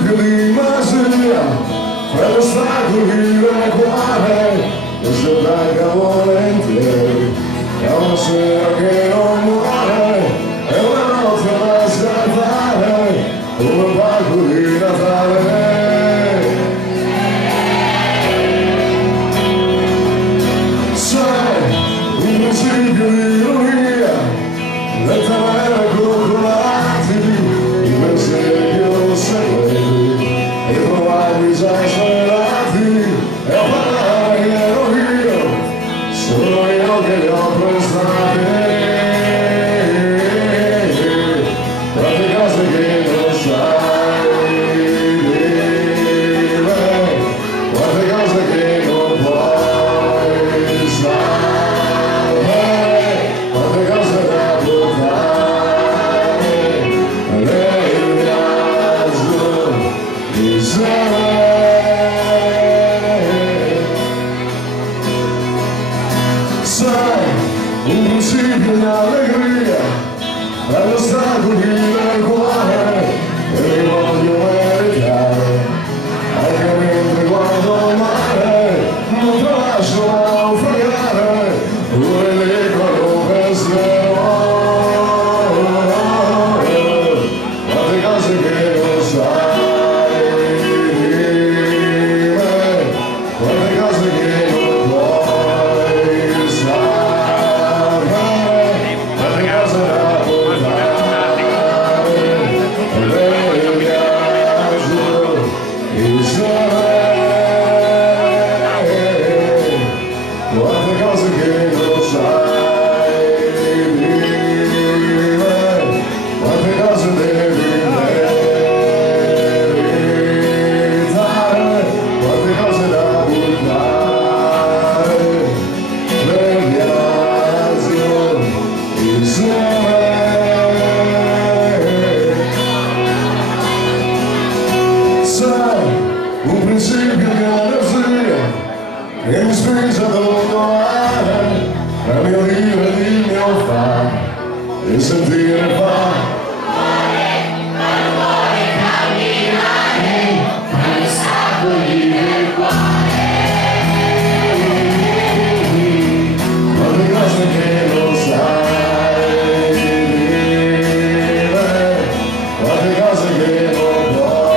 principio di magia, fra gli ostacoli del cuore, e si attacca volentieri, è una sera che non muore, è una notte da scartare, come palco di Natale. Sai, un principio di ironia, le taverne coccolati, i pensieri più segreti, e i provati già svelati, e a parlare che ero io, sono io che li ho prestati. Tante cose che non sai dire, quante cose che non puoi sapere, quante cose da portare nel viaggio di sé. Sai, un principio di allegria, agli ostacoli del cuore, e li voglio meritare, anche mentre guardo il mare, non ti lascio naufragare, pure lì con un pensiero. Quante cose che non sai dire, quante cose che non puoi sapere, quante cose da portare nel viaggio di sé. Quante cose che non sai dire, quante cose devi meritare, quante cose da buttare nel viaggio insieme. Sai, un principio di energia che mi spinge ad ondolare, la mia vita di mio fare, e sentire fare. Quante cose che non sai dire, quante cose che non puoi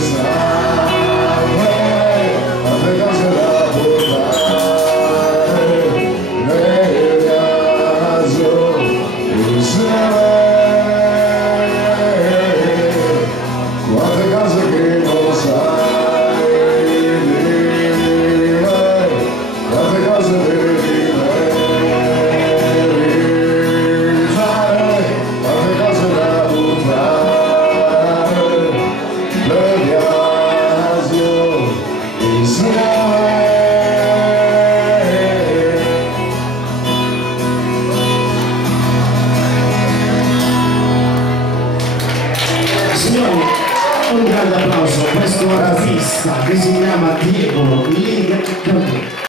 sapere, quante cose da portare nel viaggio insieme. Quante cose che non sai dire, quante cose devi meritare, quante cose da buttare nel viaggio insieme. Signori, un grande applauso a questo artista che si chiama Diego